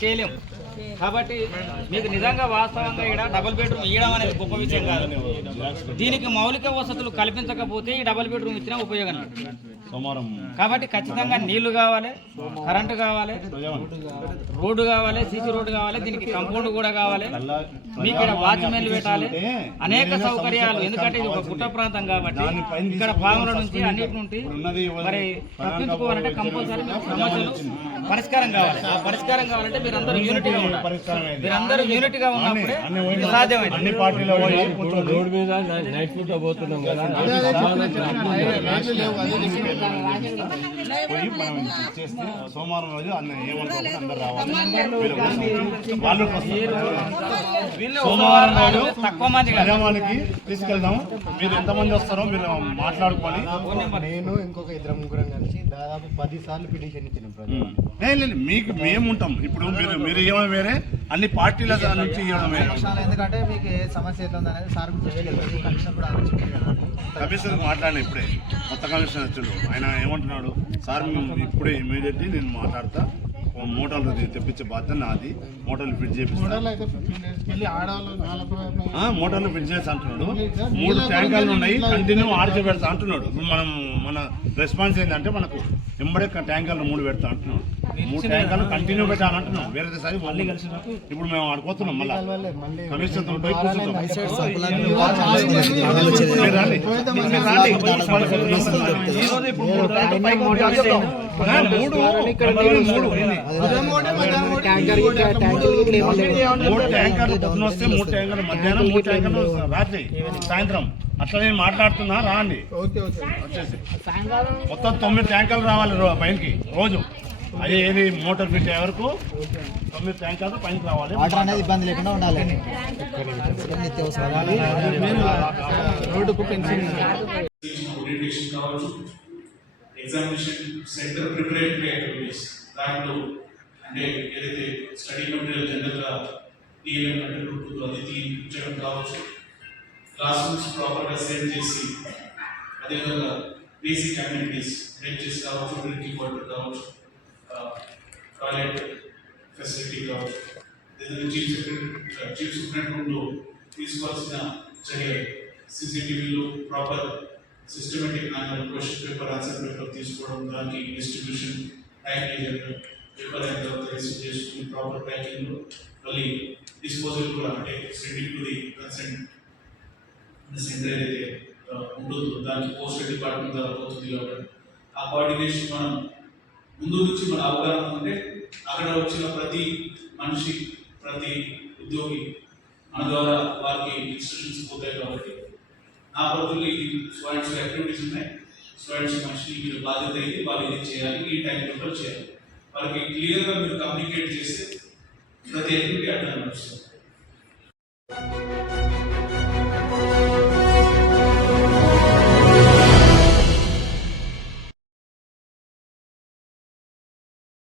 చేయలేము కాబట్టి మీకు నిజంగా వాస్తవంగా ఇక్కడ డబుల్ బెడ్రూమ్ ఇవ్వడం అనేది గొప్ప విషయం కాదు దీనికి మౌలిక వసతులు కల్పించకపోతే ఈ డబుల్ బెడ్రూమ్ ఇచ్చినా ఉపయోగం లేదు. సోమవారం. కాబట్టి ఖచ్చితంగా నీళ్ళు కావాలి కరెంటు కావాలి రోడ్డు కావాలి సీసీ రోడ్డు కావాలి దీనికి కంపౌండ్ కూడా కావాలి. మీకు ఇక్కడ వాచ్మెన్లు పెట్టాలి. అనేక సౌకర్యాలు ఎందుకంటే ఇది ఒక గుట్ట ప్రాంతం కాబట్టి ఇక్కడ పాముల నుంచి అన్నిటి నుండి మరి తప్పించుకోవాలంటే కంపల్సరీ సమస్యలు పరిష్కారం కావాలి. ఆ పరిష్కారం కావాలంటే మీరందరూ యూనిటీగా ఉండాలి. మీరందరూ యూనిటీగా ఉన్నప్పుడే సాధ్యమైంది. అన్ని పార్టీలో రోడ్డు మీద నైట్ పోతున్నాం కదా. పోయి మనం చేస్తే సోమవారం రోజు అన్న ఏమనుకోకుండా అందరు రావాలి. వాళ్ళు సోమవారం రోజు తక్కువ మంది. గ్రామానికి తీసుకెళ్దాం. మీరు ఎంతమంది వస్తారో మీరు మాట్లాడుకొని నేను ఇంకొక ఇద్దరు ముగ్గురం కలిసి దాదాపు పది సార్లు పిటిషన్ ఇచ్చిన లేదు, లేదు, మీకు మేము ఉంటాం. ఇప్పుడు మీరు మీరు ఇవ్వడం వేరే అన్ని పార్టీల నుంచి ఇవ్వడం వేరే. ఎందుకంటే మీకు ఏ సమస్య ఎట్లా ఉంది అనేది సార్ కూడా కమిషన్ కూడా కమిషనర్ మాట్లాడిన ఇప్పుడే. కొత్త కమిషనర్ వచ్చాడు. ఆయన ఏమంటున్నాడు సార్ మేము ఇప్పుడే ఇమీడియట్లీ నేను మాట్లాడతా. మోటార్లు తెప్పించే బాధ్యత నాది. మోటార్లు ఫిట్ చేపిస్తా. అయితే ఫిఫ్టీన్ డేస్కి వెళ్ళి ఆడవాళ్ళు నాలుగు ఆ, మోటార్లు ఫిట్ చేసి అంటున్నాడు. మూడు ట్యాంకర్లు ఉన్నాయి కంటిన్యూ ఆడిచి పెడతా అంటున్నాడు. మనం మన రెస్పాన్స్ ఏంటంటే మనకు ఎంబడే ట్యాంకర్లు మూడు పెడతా అంటున్నాడు. మూడు ట్యాంకర్లు కంటిన్యూ పెట్టాలని అంటున్నాం. వేరే సారి మళ్ళీ కలిసినప్పుడు ఇప్పుడు మేము ఆడుకోతున్నాం మళ్ళీ. కమిషన్ పోయి మూడు ట్యాంకర్లు పొద్దున వస్తే మూడు ట్యాంకర్లు మధ్యాహ్నం మూడు ట్యాంకర్లు రాత్రి సాయంత్రం. అట్లా నేను మాట్లాడుతున్నా రాండి. మొత్తం తొమ్మిది ట్యాంకర్లు రావాలి రో- పైనకి రోజు అదే ఏది? మోటార్ ఫిట్ అయ్యే వరకు తొమ్మిది ట్యాంకర్లు పైనకి రావాలి. వాటర్ అనేది ఇబ్బంది లేకుండా ఉండాలి. రోడ్డుకు pension examination centre preparatory activities దాంట్లో అంటే ఏదైతే స్టడీ మెటీరియల్ జనరల్గా టీఎల్ఎం అంటే ఉంటుందో అది తీయించడం కావచ్చు. క్లాస్ రూమ్స్ ప్రాపర్గా సెట్ చేసి అదేవిధంగా బేసిక్ యాక్టివిటీస్ బెంచెస్ కావచ్చు డ్రింకింగ్ వాటర్ కావచ్చు. టాయిలెట్ ఫెసిలిటీ కావచ్చు ఏదైనా చీఫ్ సెక్రటరీ చీఫ్ సూపరింటెండెంట్లో తీసుకోవాల్సిన చర్యలు సీసీటీవీలో proper systematic manner question paper answer paper తీసుకోవడం దానికి డిస్ట్రిబ్యూషన్ టైం పేపర్ అయిన తర్వాత రిసీవ్ చేసుకుని ప్రాపర్ ప్యాకింగ్లో మళ్ళీ డిస్పోజల్ కూడా అంటే sending to the consent centre ఏదైతే ఆ, ఉంటుందో దానికి పోస్టల్ డిపార్ట్మెంట్ ద్వారా పోతుంది కాబట్టి ఆ కోఆర్డినేషన్ మనం ముందు నుంచి మన అవగాహన ఉంటే అక్కడ వచ్చిన ప్రతి మనిషి ప్రతి ఉద్యోగి మన ద్వారా వారికి ఇన్స్ట్రక్షన్స్ పోతాయి కాబట్టి నా పద్ధతులు ఈ స్టూడెంట్స్ యాక్టివిటీస్ ఉన్నాయి. స్టూడెంట్స్ మనిషికి మీరు బాధ్యత అయింది వాళ్ళు ఇది చేయాలి ఈ టైం లో చేయాలి. వాళ్ళకి క్లియర్గా మీరు కమ్యూనికేట్ చేస్తే ప్రతి యాక్టివిటీ అట్లా నడుస్తుంది